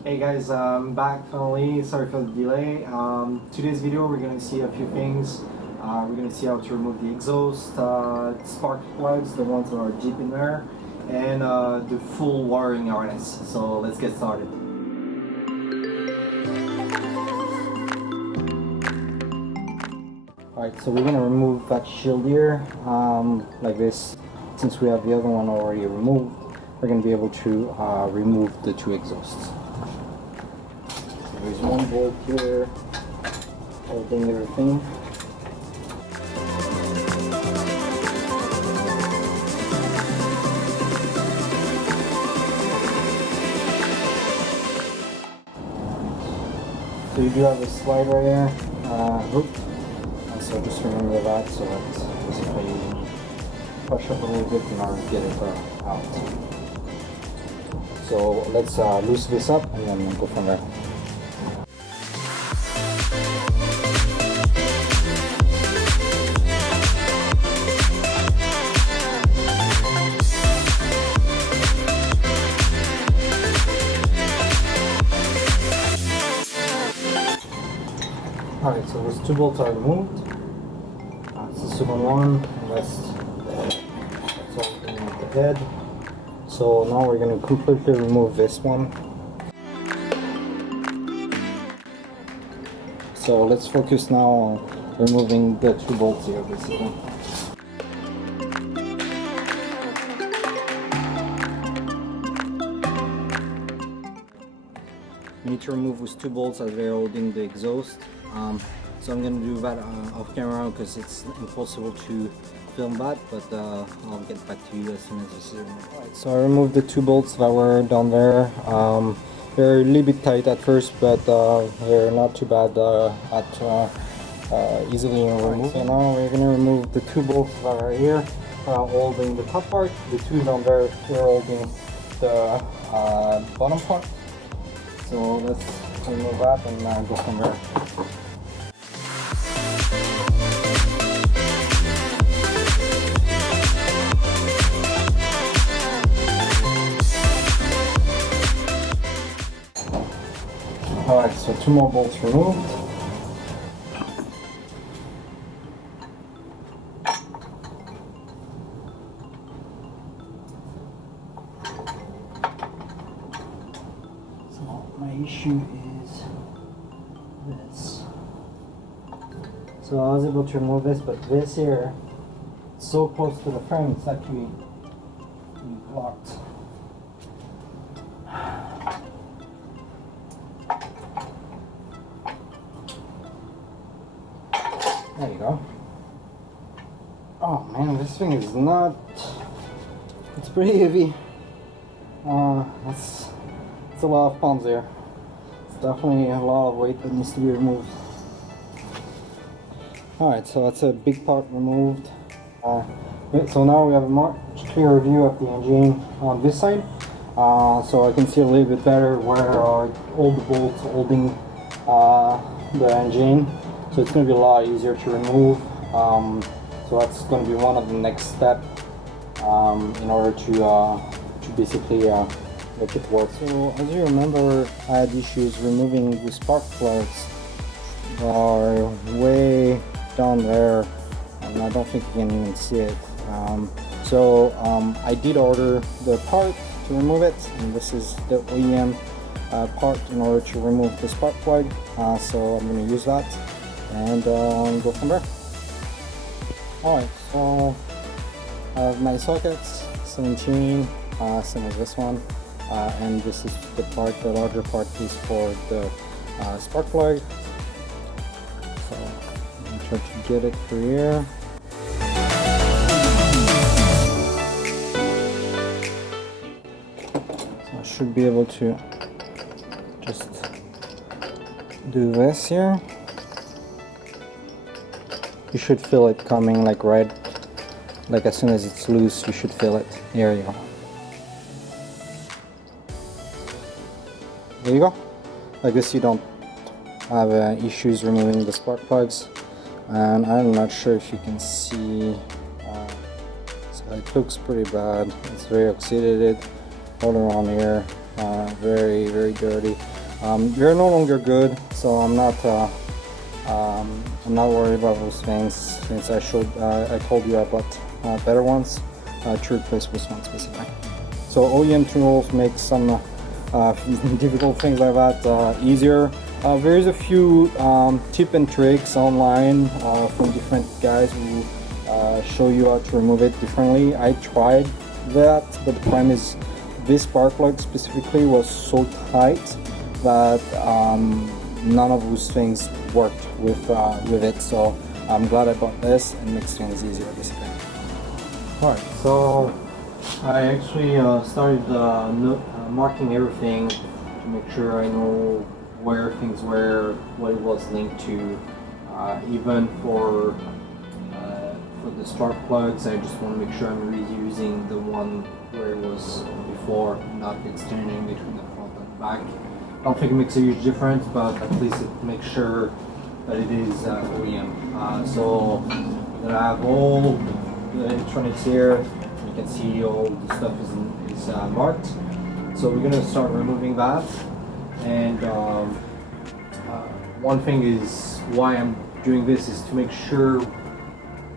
Hey guys, I'm back finally. Sorry for the delay. Today's video we're gonna see a few things. We're gonna see how to remove the exhaust, spark plugs, the ones that are deep in there, and the full wiring harness. So let's get started. Alright, so we're gonna remove that shield here, like this. Since we have the other one already removed, we're gonna be able to remove the two exhausts. There's one bolt here holding everything. So you do have a slide right here, hook. So just remember that. So that's basically push up a little bit in order to get it out. So let's loosen this up and then go from there. Alright, so those two bolts are removed. It's the second one, and that's all in the head. So now we're going to completely remove this one. So let's focus now on removing the two bolts here, basically. You need to remove those two bolts as they're holding the exhaust. So I'm going to do that off camera because it's impossible to film that, but I'll get back to you as soon as you see them. Alright, so I removed the two bolts that were down there. They're a little bit tight at first, but they're not too bad at easily removed. So now we're going to remove the two bolts that are here, holding the top part. The two down there, they're holding the bottom part. So let's remove that and go from there. Alright, so two more bolts removed. So my issue is this. So I was able to remove this, but this here, it's so close to the frame, it's actually blocked. There you go. Oh man, this thing is not... It's pretty heavy. It's a lot of pounds there. It's definitely a lot of weight that needs to be removed. Alright, so that's a big part removed. So now we have a much clearer view of the engine on this side. So I can see a little bit better where are all the bolts holding the engine. So it's going to be a lot easier to remove. So that's going to be one of the next steps in order to basically make it work. So as you remember, I had issues removing the spark plugs. They are way down there, and I don't think you can even see it. I did order the part to remove it, and this is the OEM part in order to remove the spark plug. So I'm going to use that and go from there. Alright, so I have my sockets, 17, same as this one, and this is the part, the larger part is for the spark plug. So I'm going to try to get it through here. So I should be able to just do this here. You should feel it coming like right, like as soon as it's loose, you should feel it. Here you go. There you go. Like this, you don't have issues removing the spark plugs. And I'm not sure if you can see, so it looks pretty bad. It's very oxidized all around here. very, very dirty. They're no longer good, so I'm not worried about those things, since I told you I bought better ones to replace this one specifically. So OEM tools make some difficult things like that easier. There's a few tips and tricks online from different guys who show you how to remove it differently. I tried that, but the problem is this spark plug specifically was so tight that none of those things worked with it. So I'm glad I bought this, and makes things easier basically. Alright, so I actually started marking everything to make sure I know where things were, what it was linked to. Even for the spark plugs, I just want to make sure I'm reusing the one where it was before, not exchanging between the front and back. I don't think it makes a huge difference, but at least it makes sure that it is OEM. So I'm gonna have all the electronics here. You can see all the stuff is marked. So we're gonna start removing that. And one thing is why I'm doing this is to make sure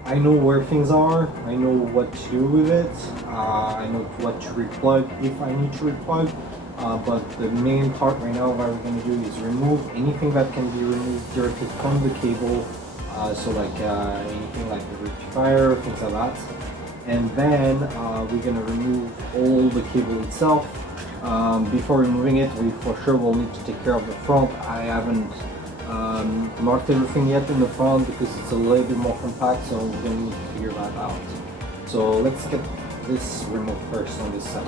I know where things are, I know what to do with it, I know what to replug if I need to replug. But the main part right now what we're going to do is remove anything that can be removed directly from the cable, so like anything like the rectifier, things like that. And then we're going to remove all the cable itself. Before removing it, we for sure will need to take care of the front. I haven't marked everything yet in the front because it's a little bit more compact, so we're going to need to figure that out. So let's get this removed first on this side.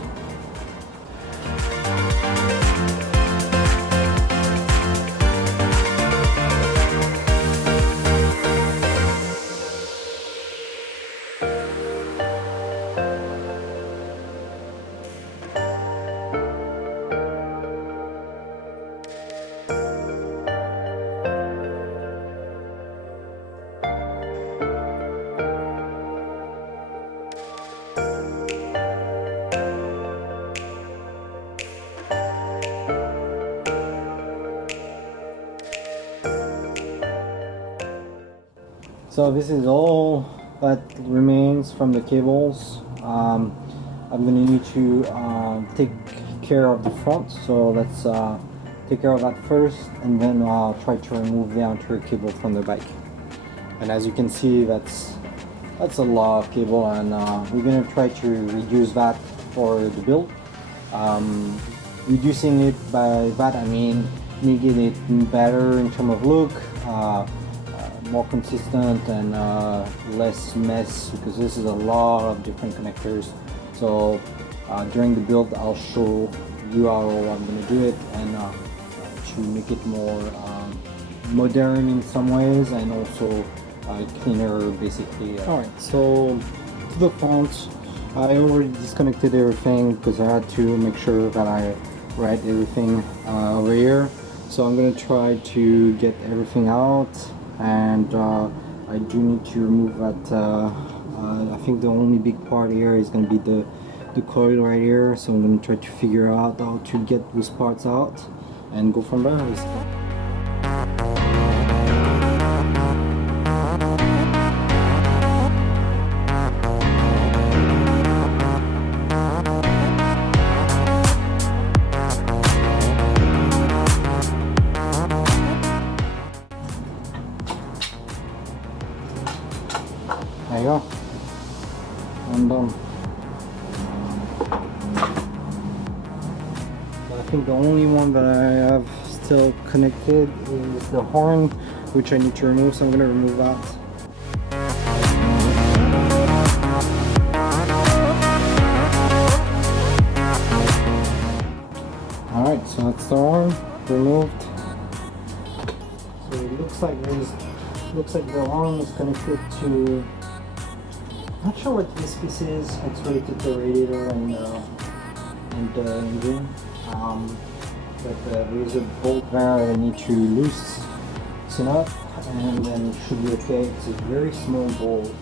So this is all that remains from the cables. I'm going to need to take care of the front, so let's take care of that first, and then I'll try to remove the outer cable from the bike. And as you can see, that's a lot of cable, and we're going to try to reduce that for the build. Reducing it by that I mean making it better in terms of look, more consistent, and less mess, because this is a lot of different connectors. So during the build I'll show you how I'm going to do it, and to make it more modern in some ways, and also cleaner basically. Alright, so to the front, I already disconnected everything because I had to make sure that I write everything over here. So I'm going to try to get everything out, and I do need to remove that. I think the only big part here is going to be the coil right here, so I'm going to try to figure out how to get those parts out and go from there. There you go. I'm done. I think the only one that I have still connected is the horn, which I need to remove, so I'm going to remove that. Alright, so that's the horn removed. So it looks like the horn is connected to, not sure what this piece is. It's related to the radiator and the engine. But there is a bolt there I need to loosen up, and then it should be okay. It's a very small bolt.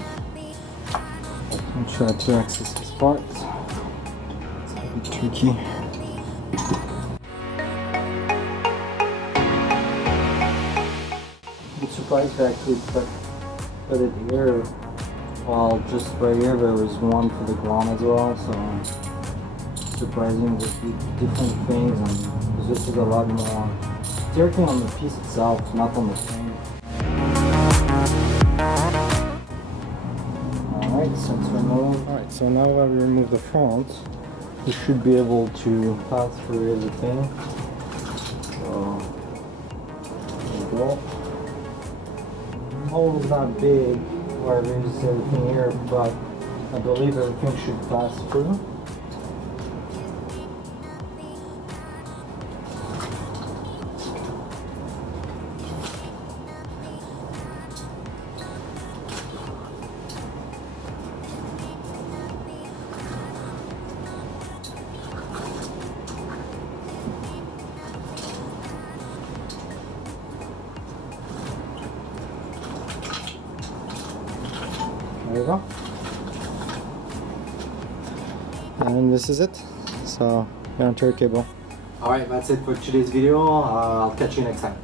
I'm trying to access this part. It's a bit tricky. I'm surprised they actually put it here. Well, just right here there was one for the ground as well, so surprising to see different things, and because this is a lot more. It's everything on the piece itself, not on the frame. Alright, since removed. Alright, so now that we remove the front, we should be able to pass through everything. So there we go. Hole is not big where there's everything here, but I believe everything should pass through. There you go. And this is it. So, you're on your cable. Alright, that's it for today's video. I'll catch you next time.